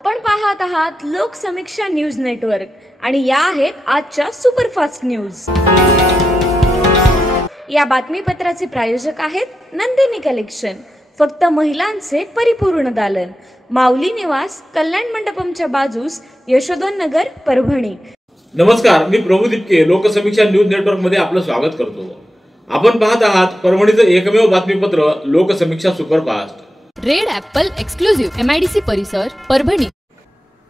आपण पाहत आहात लोकसमीक्षा न्यूज नेटवर्क आणि या आहेत आजच्या सुपरफास्ट न्यूज। या बातमीपत्राचे प्रायोजक आहेत नंदिनी कलेक्शन, फक्त महिलांचे परिपूर्ण दालन, माऊली निवास, कल्याण मंडपमच्या बाजूस, यशोधन नगर, परभणी। नमस्कार, मी प्रभू दीपके लोकसमीक्षा न्यूज नेटवर्क मध्ये आपलं स्वागत करतो। आपण पाहत आहात परभणीचं एकमेव बातमीपत्र Loksamiksha superfast. Red Apple exclusive MIDC परिसर, परभणी।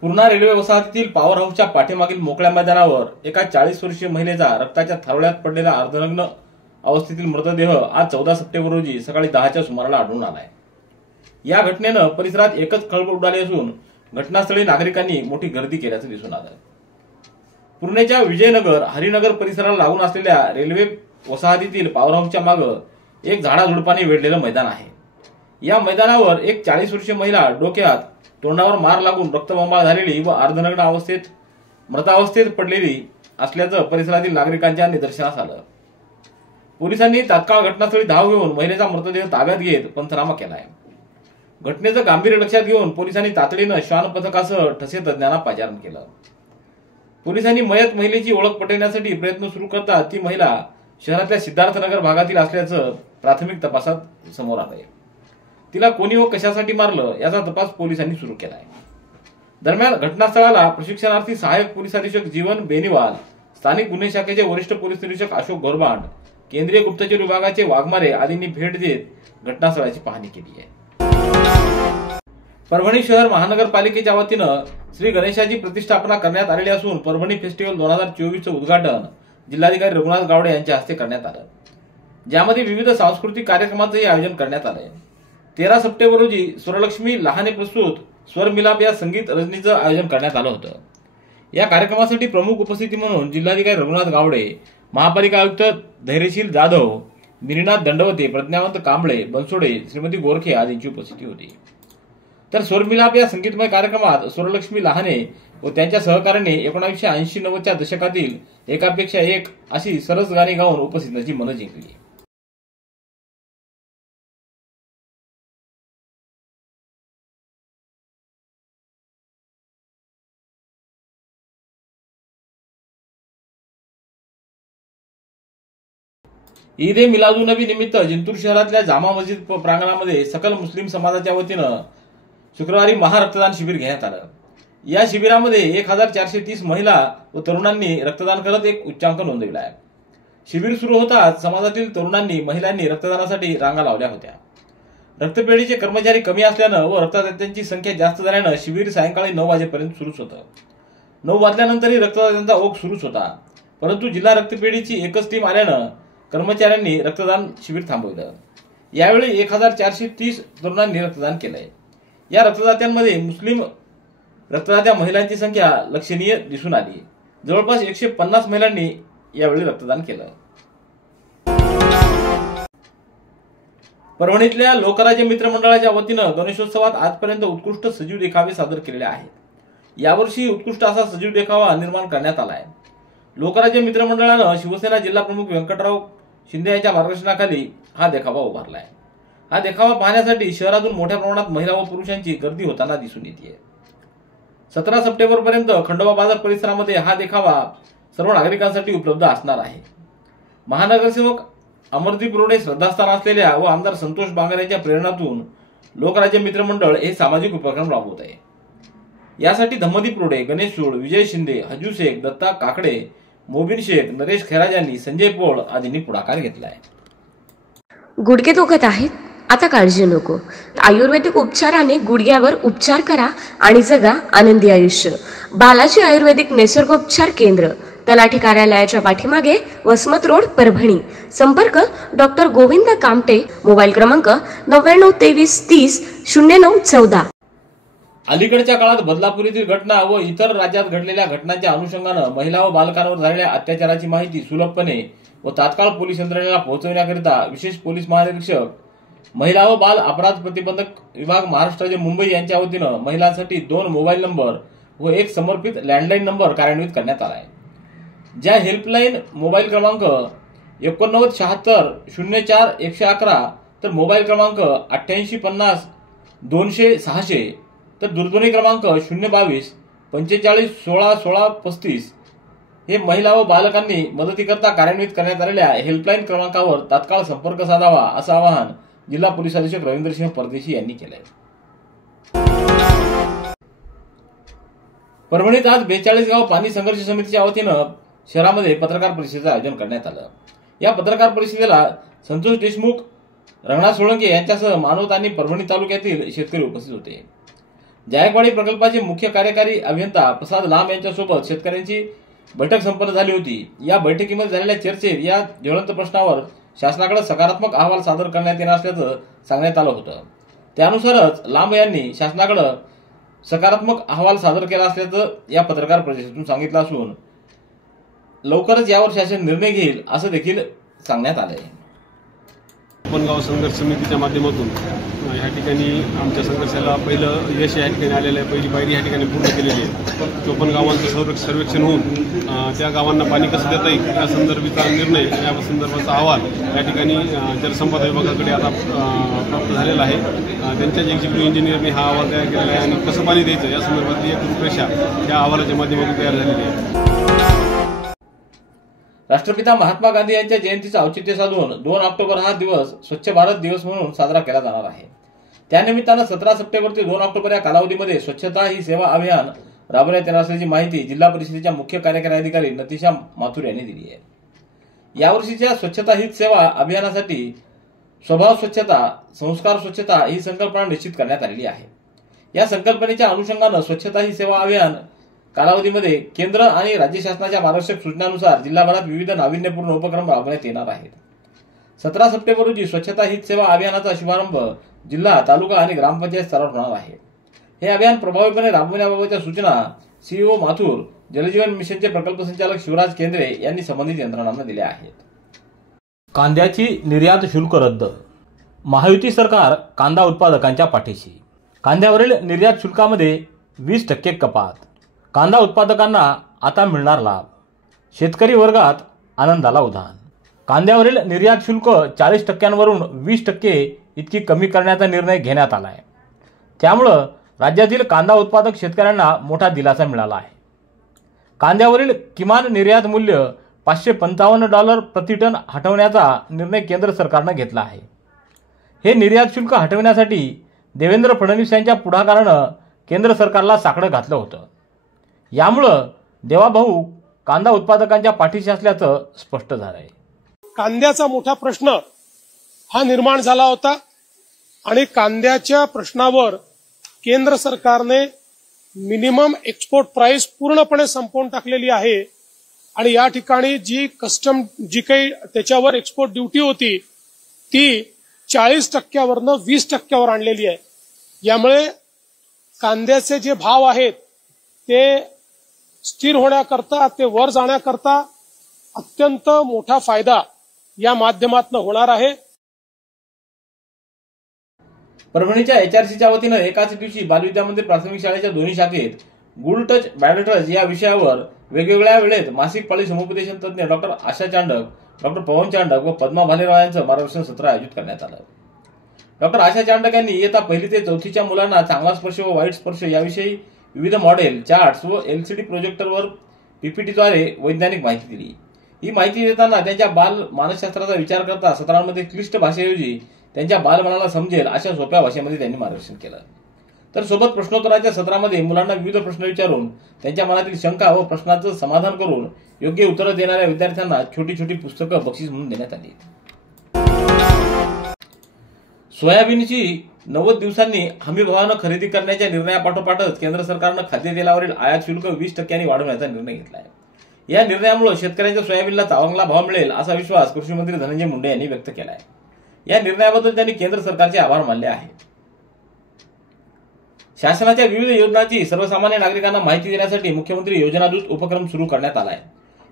पूर्णा रेल्वे वसाहतीतील पॉवर हाऊसच्या पाठीमागील मोकळ्या मैदानावर एका 40 वर्षीय महिलेचा रक्ताच्या थारोळ्यात पडलेला अर्धनग्न अवस्थेतील मृतदेह आज 14 सप्टेंबर रोजी सकाळी 10च्या सुमाराला आढळून आलाय। या घटनेनं परिसरात एकच खळबळ उडाली असून घटनास्थळी नागरिकांनी मोठी गर्दी केल्याचं दिसून आलं। पुण्याच्या विजयनगर हरिनगर परिसराला लागून असलेल्या रेल्वे वसाहतीतील पॉवर हाऊसच्या मागे एक झाडाझुडपाने वेढलेलं मैदान आहे। या मैदानावर एक 40 वर्षीय महिला डोक्यात तोंडावर मार लागून रक्तबंबाळ झालेली व अर्धनग्न अवस्थेत मृतावस्थेत पडलेली असल्याचं परिसरातील नागरिकांच्या निदर्शनास आलं। पोलिसांनी तात्काळ घटनास्थळी धाव घेऊन महिलेचा मृतदेह ताब्यात घेत पंचनामा केलाय। घटनेचं गांभीर्य लक्षात घेऊन पोलिसांनी तातडीनं श्वान पथकासह ठसे तज्ञांना पाचारण केलं। पोलिसांनी मयत महिलेची ओळख पटवण्यासाठी प्रयत्न सुरू करता ती महिला शहरातल्या सिद्धार्थनगर भागातील असल्याचं प्राथमिक तपासात समोर आलंय। तिला कोणी व कशासाठी मारलं याचा तपास पोलिसांनी सुरू केलाय। दरम्यान घटनास्थळाला प्रशिक्षणार्थी सहाय्यक पोलीस अधीक्षक जीवन बेनीवाल, स्थानिक गुन्हे शाखेचे वरिष्ठ पोलीस निरीक्षक अशोक गोरबांड, केंद्रीय गुप्तचर विभागाचे वाघमारे आदींनी भेट देत घटनास्थळाची पाहणी केली आहे। परभणी शहर महानगरपालिकेच्या वतीनं श्री गणेशाची प्रतिष्ठापना करण्यात आलेली असून परभणी फेस्टिवल 2024चं उद्घाटन जिल्हाधिकारी रघुनाथ गावडे यांच्या हस्ते करण्यात आलं, ज्यामध्ये विविध सांस्कृतिक कार्यक्रमांचंही आयोजन करण्यात आलंय। 13 सप्टेंबर रोजी स्वरलक्ष्मी लहाने प्रस्तुत स्वर मिलाप या संगीत रजनीचं आयोजन करण्यात आलं होतं। या कार्यक्रमासाठी प्रमुख उपस्थिती म्हणून जिल्हाधिकारी रघुनाथ गावडे, महापालिका आयुक्त धैर्यशील जाधव, मिरीनाथ दंडवते, प्रज्ञावंत कांबळे, बनसोडे, श्रीमती गोरखे आदींची उपस्थिती होती। तर स्वर मिलाप या संगीतमय कार्यक्रमात स्वरलक्ष्मी लहाने व त्यांच्या सहकार्याने 1980-90च्या दशकातील एकापेक्षा एक अशी सरस गाणी गाऊन उपस्थितांची मनं जिंकली। ईद ए मिलादुन्नबी निमित्त जिंतूर शहरातल्या जामा मस्जिद प्रांगणामध्ये सकल मुस्लिम समाजाच्या वतीनं शुक्रवारी महारक्तदान शिबिर घेण्यात आलं। या शिबिरामध्ये 1430 महिला व तरुणांनी रक्तदान करत एक उच्चांक नोंदविला आहे। शिबिर सुरू होताच समाजातील तरुणांनी महिलांनी रक्तदानासाठी रांगा लावल्या होत्या। रक्तपेढीचे कर्मचारी कमी असल्यानं व रक्तदात्यांची संख्या जास्त झाल्यानं शिबिर सायंकाळी 9 वाजेपर्यंत सुरूच होतं। 9 वाजल्यानंतरही रक्तदात्यांचा ओघ सुरूच होता, परंतु जिल्हा रक्तपेढीची एकच टीम आल्यानं कर्मचाऱ्यांनी रक्तदान शिबिर थांबवलं। यावेळी 1430 तरुणांनी रक्तदान केलंय। या रक्तदात्यांमध्ये मुस्लिम रक्तदात्या महिलांची संख्या लक्षणीय दिसून आली। जवळपास 150 महिलांनी यावेळी रक्तदान केलं। परभणीतल्या लोकराज्य मित्र मंडळाच्या वतीनं गणेशोत्सवात आजपर्यंत उत्कृष्ट सजीव देखावे सादर केलेले आहेत। यावर्षी उत्कृष्ट असा सजीव देखावा निर्माण करण्यात आला आहे। लोकराज्य मित्र मंडळानं शिवसेना जिल्हा प्रमुख व्यंकटराव शिंदे यांच्या मार्गदर्शनाखाली हा देखावा उभारलाय। हा देखावा पाहण्यासाठी शहरातून मोठ्या प्रमाणात महिला व पुरुषांची गर्दी होताना दिसून येते। 17 सप्टेंबर पर्यंत खंडोबा बाजार परिसरामध्ये हा देखावा सर्व नागरिकांसाठी उपलब्ध असणार आहे। महानगरसेवक अमरदीप रोडे श्रद्धास्थान असलेल्या व आमदार संतोष बांगर यांच्या प्रेरणातून लोकराज्य मित्र मंडळ हे सामाजिक उपक्रम राबवत आहे। यासाठी धम्मदीप रोडे, गणेश सूळ, विजय शिंदे, हजू शेख, दत्ता काकडे, मोबिन शेख, नरेश खैराजांनी, संजय पोळ आदींनी पुढाकार घेतलाय। गुडघे दुखत आहेत? आता काळजी नको। आयुर्वेदिक उपचाराने गुडघ्यावर उपचार करा आणि जगा आनंदी आयुष्य। बालाजी आयुर्वेदिक निसर्गोपचार केंद्र, तलाठी कार्यालयाच्या पाठीमागे, वसमत रोड, परभणी। संपर्क डॉक्टर गोविंद कामटे, मोबाईल क्रमांक 9923300914। अलीकडच्या काळात बदलापूर येथील घटना व इतर राज्यात घडलेल्या घटनांच्या अनुषंगानं महिला व बालकांवर झालेल्या अत्याचाराची माहिती सुलभपणे व तात्काळ पोलीस यंत्रणेला पोहोचवण्याकरिता विशेष पोलीस महानिरीक्षक, महिला व बाल अपराध प्रतिबंधक विभाग महाराष्ट्र राज्य मुंबई यांच्या वतीनं महिलांसाठी 2 मोबाईल नंबर व एक समर्पित लँडलाईन नंबर कार्यान्वित करण्यात आला आहे। ज्या हेल्पलाईन मोबाईल क्रमांक 8976 04 111 तर मोबाईल क्रमांक 8850 200 600 तर दूरध्वनी क्रमांक 022 45 16 16 35 हे महिला व बालकांनी मदतीकरता कार्यान्वित करण्यात आलेल्या हेल्पलाईन क्रमांकावर तात्काळ संपर्क साधावा असं आवाहन जिल्हा पोलीस अधीक्षक रवींद्रसिंह परदेशी यांनी केलंय. परभणीत आज 42 गाव पाणी संघर्ष समितीच्या वतीनं शहरामध्ये पत्रकार परिषदेचं आयोजन करण्यात आलं. या पत्रकार परिषदेला संतोष देशमुख, रंगनाथ सोळंके यांच्यासह मानवत आणि परभणी तालुक्यातील शेतकरी उपस्थित होते. जायकवाडी प्रकल्पाचे मुख्य कार्यकारी अभियंता प्रसाद लांब यांच्यासोबत शेतकऱ्यांची बैठक संपन्न झाली होती. या बैठकीमध्ये झालेल्या चर्चेत या ज्वलंत प्रश्नावर शासनाकडे सकारात्मक अहवाल सादर करण्यात येणार असल्याचं सांगण्यात आलं होतं. त्यानुसारच लांब यांनी शासनाकडे सकारात्मक अहवाल सादर केला असल्याचं या पत्रकार परिषदेतून सांगितलं असून लवकरच यावर शासन निर्णय घेईल असं देखील सांगण्यात आलंय. चोपनगाव संघर्ष समितीच्या माध्यमातून ह्या ठिकाणी आमच्या संघर्षाला पहिलं यश या ठिकाणी आलेलं आहे. पहिली पायरी ह्या ठिकाणी पूर्ण केलेली आहे. 54 गावांचं सर्वेक्षण होऊन त्या गावांना पाणी कसं देता येईल या संदर्भाचा निर्णय, या संदर्भाचा अहवाल या ठिकाणी जलसंपदा विभागाकडे आता प्राप्त झालेला आहे. त्यांच्याच एक्झिक्युटिव्ह इंजिनियरने हा अहवाल तयार केलेला आहे आणि कसं पाणी द्यायचं या संदर्भातली एक रूपरेषा या अहवालाच्या माध्यमातून तयार झालेली आहे. राष्ट्रपिता महात्मा गांधी यांच्या जयंतीचं औचित्य साधून 2 ऑक्टोबर हा दिवस स्वच्छ भारत दिवस म्हणून साजरा केला जाणार आहे. त्यानिमित्तानं 17 सप्टेंबर ते 2 ऑक्टोबर या कालावधीमध्ये स्वच्छता ही सेवा अभियान राबवण्यात येणार असल्याची माहिती जिल्हा परिषदेच्या मुख्य कार्यकारी अधिकारी नतिशा माथुर यांनी दिली आहे. यावर्षीच्या स्वच्छता हीच सेवा अभियानासाठी स्वभाव स्वच्छता, संस्कार स्वच्छता ही संकल्पना निश्चित करण्यात आलेली आहे. या संकल्पनेच्या अनुषंगानं स्वच्छता ही सेवा अभियान कालावधीमध्ये केंद्र आणि राज्य शासनाच्या मार्गदर्शक सूचनांनुसार जिल्हाभरात विविध नाविन्यपूर्ण उपक्रम राबवण्यात येणार आहेत. 17 सप्टेंबर रोजी स्वच्छता हीच सेवा अभियानाचा शुभारंभ जिल्हा, तालुका आणि ग्रामपंचायत स्तरावर होणार आहे. हे अभियान प्रभावीपणे राबवण्याबाबतच्या सूचना सीईओ माथुर, जलजीवन मिशनचे प्रकल्प संचालक शिवराज केंद्रे यांनी संबंधित यंत्रणांना दिल्या आहेत. कांद्याची निर्यात शुल्क रद्द. महायुती सरकार कांदा उत्पादकांच्या पाठीशी. कांद्यावरील निर्यात शुल्कामध्ये 20% कपात. कांदा उत्पादकांना आता मिळणार लाभ. शेतकरी वर्गात आनंदाला उधाण. कांद्यावरील निर्यात शुल्क 40%वरून 20% इतकी कमी करण्याचा निर्णय घेण्यात आला आहे. त्यामुळं राज्यातील कांदा उत्पादक शेतकऱ्यांना मोठा दिलासा मिळाला आहे. कांद्यावरील किमान निर्यात मूल्य $555 प्रति टन हटवण्याचा निर्णय केंद्र सरकारनं घेतला आहे. हे निर्यात शुल्क हटवण्यासाठी देवेंद्र फडणवीस यांच्या पुढाकारानं केंद्र सरकारला साकडं घातलं होतं. यामुळं देवाभाऊ कांदा उत्पादकांच्या पाठीशी असल्याचं स्पष्ट झालं आहे. कांद्याचा मोठा प्रश्न हा निर्माण झाला होता आणि कांद्याच्या प्रश्नावर केंद्र सरकारने मिनिमम एक्सपोर्ट प्राइस पूर्णपणे संपवून टाकलेली आहे आणि या ठिकाणी जी काही त्याच्यावर एक्सपोर्ट ड्युटी होती ती 40%वरनं 20%वर आणलेली आहे. यामुळे कांद्याचे जे भाव आहेत ते स्थिर होण्याकरता, ते वर जाण्याकरता अत्यंत मोठा फायदा या माध्यमातून होणार आहे. परभणीच्या HRCच्या वतीनं एकाच दिवशी बालविद्या मंदिर प्राथमिक शाळेच्या दोन्ही शाखेत गुड टच बॅड टच या विषयावर वेगवेगळ्या वेळेत मासिक पाळी समुपदेशन तज्ज्ञ डॉक्टर आशा चांडक, डॉक्टर पवन चांडक व पद्मा भालेराव यांचं मार्गदर्शन सत्र आयोजित करण्यात आलं. डॉक्टर आशा चांडक यांनी इयत्ता 1ली ते 4थीच्या मुलांना चांगला स्पर्श व वाईट स्पर्श याविषयी विविध मॉडेल, चार्ट्स व LCD प्रोजेक्टरवर PPTद्वारे वैज्ञानिक माहिती दिली. ही माहिती देताना त्यांच्या बाल मानसशास्त्राचा विचार करता सत्रांमध्ये क्लिष्ट भाषेऐवजी त्यांच्या बालमनाला समजेल अशा सोप्या भाषेमध्ये त्यांनी मार्गदर्शन केलं. तर सोबत प्रश्नोत्तराच्या सत्रामध्ये मुलांना विविध प्रश्न विचारून त्यांच्या मनातील शंका व प्रश्नाचं समाधान करून योग्य उत्तरं देणाऱ्या विद्यार्थ्यांना छोटी छोटी पुस्तकं बक्षीस म्हणून देण्यात आली. सोयाबीनची 90 दिवसांनी हमीभावानं खरेदी करण्याच्या निर्णयापाठोपाठच केंद्र सरकारनं खाद्यतेलावरील आयात शुल्क 20% वाढवण्याचा निर्णय घेतला आहे. या निर्णयामुळे शेतकऱ्यांच्या सोयाबीनला चांगला भाव मिळेल असा विश्वास कृषी मंत्री धनंजय मुंडे यांनी व्यक्त केला आहे. या निर्णयाबद्दल त्यांनी केंद्र सरकारचे आभार मानले आहेत. शासनाच्या विविध योजनांची सर्वसामान्य नागरिकांना माहिती देण्यासाठी मुख्यमंत्री योजना दूत उपक्रम सुरू करण्यात आला आहे.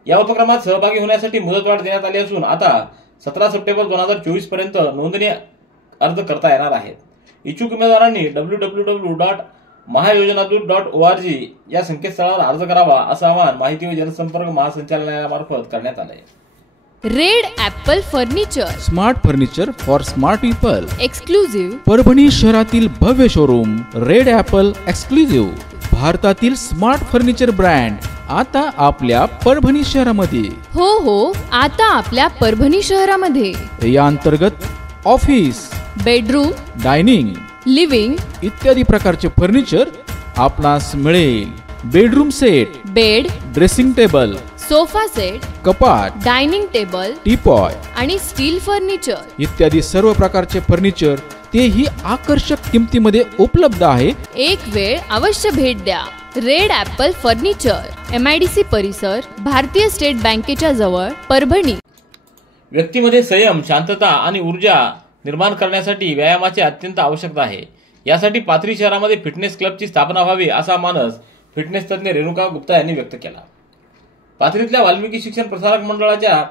या उपक्रमात सहभागी होण्यासाठी मुदतवाढ देण्यात आली असून आता 17 सप्टेंबर 2024 पर्यंत नोंदणी अर्ज करता येणार आहेत. इच्छुक उमेदवारांनी www.mahayojanadut.org या संकेतस्थळावर अर्ज करावा असं आवाहन माहिती व जनसंपर्क महासंचालनालयामार्फत करण्यात आलं आहे. Red Apple furniture, smart furniture for smart people. Exclusive. Parbhani शहरातील भव्य शोरूम रेड ॲपल एक्सक्लुझिव्ह. भारतातील स्मार्ट फर्निचर ब्रँड आता आपल्या परभणी शहरामध्ये. हो, आता आपल्या परभणी शहरामध्ये. या अंतर्गत ऑफिस, बेडरूम, डायनिंग, लिव्हिंग इत्यादी प्रकारचे फर्निचर आपणास मिळेल. Bedroom set, bed, dressing table, sofa set, कपाट, डायनिंग टेबल, टीपॉय आणि स्टील फर्निचर इत्यादी सर्व प्रकारचे फर्निचर तेही आकर्षक किमतीमध्ये उपलब्ध आहे. एक वेळ अवश्य भेट द्या. रेड ॲपल फर्निचर, MIDC परिसर, भारतीय स्टेट बँकेच्या जवळ, परभणी. व्यक्तीमध्ये संयम, शांतता आणि ऊर्जा निर्माण करण्यासाठी व्यायामाची अत्यंत आवश्यकता आहे. यासाठी पाथरी शहरामध्ये फिटनेस क्लबची स्थापना व्हावी असा मानस फिटनेस तज्ञ रेणुका गुप्ता यांनी व्यक्त केला. पाथरीतल्या वाल्मिकी शिक्षण प्रसारक मंडळाच्या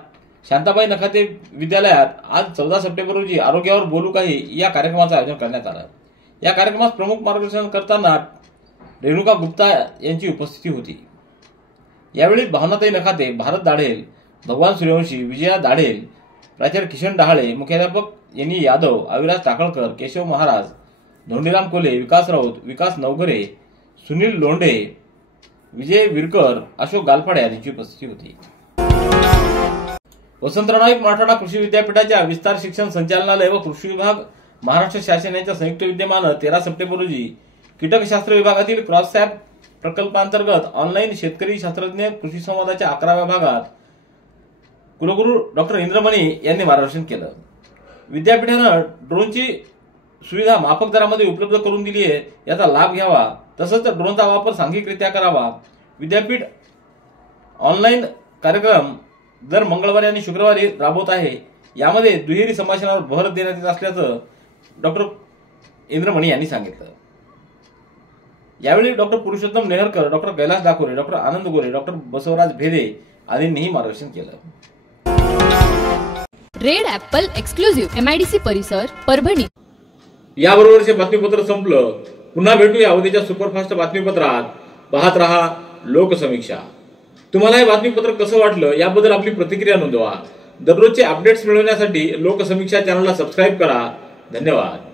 शांताबाई नखाते विद्यालयात आज 14 सप्टेंबर रोजी आरोग्यावर बोलू काही या कार्यक्रमाचं आयोजन करण्यात आलं. या कार्यक्रमात प्रमुख मार्गदर्शन करताना रेणुका गुप्ता यांची उपस्थिती होती. यावेळी भावनाताई नखाते, भारत दाढेल, भगवान सूर्यवंशी, विजया दाढेल, प्राचार्य किशन डहाळे, मुख्याध्यापक एनी यादव, अविराज टाकळकर, केशव महाराज, धोंडीराम कोले, विकास राऊत, विकास नवघरे, सुनील लोंढे, विजय विरकर, अशोक गालफाडे यांची उपस्थिती होती. वसंतराव नाईक मराठवाडा कृषी विद्यापीठाच्या विस्तार शिक्षण संचालनालय व कृषी विभाग महाराष्ट्र शासन यांच्या संयुक्त विद्यमानं 13 सप्टेंबर रोजी कीटकशास्त्र विभागातील क्रॉससॅप प्रकल्पांतर्गत ऑनलाईन शेतकरी शास्त्रज्ञ कृषी संवादाच्या 11व्या भागात कुलगुरू डॉक्टर इंद्रमणी यांनी मार्गदर्शन केलं. विद्यापीठानं ड्रोनची सुविधा माफक दरामध्ये उपलब्ध करून दिली आहे. याचा लाभ घ्यावा, तसंच ड्रोनचा वापर सांघिकरित्या करावा. विद्यापीठ ऑनलाईन कार्यक्रम दर मंगळवारी आणि शुक्रवारी राबवत आहे. यामध्ये दुहेरी संभाषणावर भर देण्यात येत असल्याचं डॉक्टर इंद्रमणी यांनी सांगितलं. यावेळी doctor Purushottam Neharkar, doctor Kailas Dakore, doctor Anand Gore, doctor Basavaraj Bhede आदींनीही मार्गदर्शन केलं. रेड ॲपल एक्सक्लुझिव्ह, MIDC परिसर, परभणी. याबरोबरचे बातमीपत्र संपलं. पुन्हा भेटूया उद्याच्या सुपरफास्ट बातमीपत्रात. पाहत रहा लोकसमीक्षा. तुम्हाला हे बातमीपत्र कसं वाटलं याबद्दल आपली प्रतिक्रिया नोंदवा. दररोजचे अपडेट्स मिळवण्यासाठी लोकसमीक्षा चॅनलला सबस्क्राईब करा. धन्यवाद.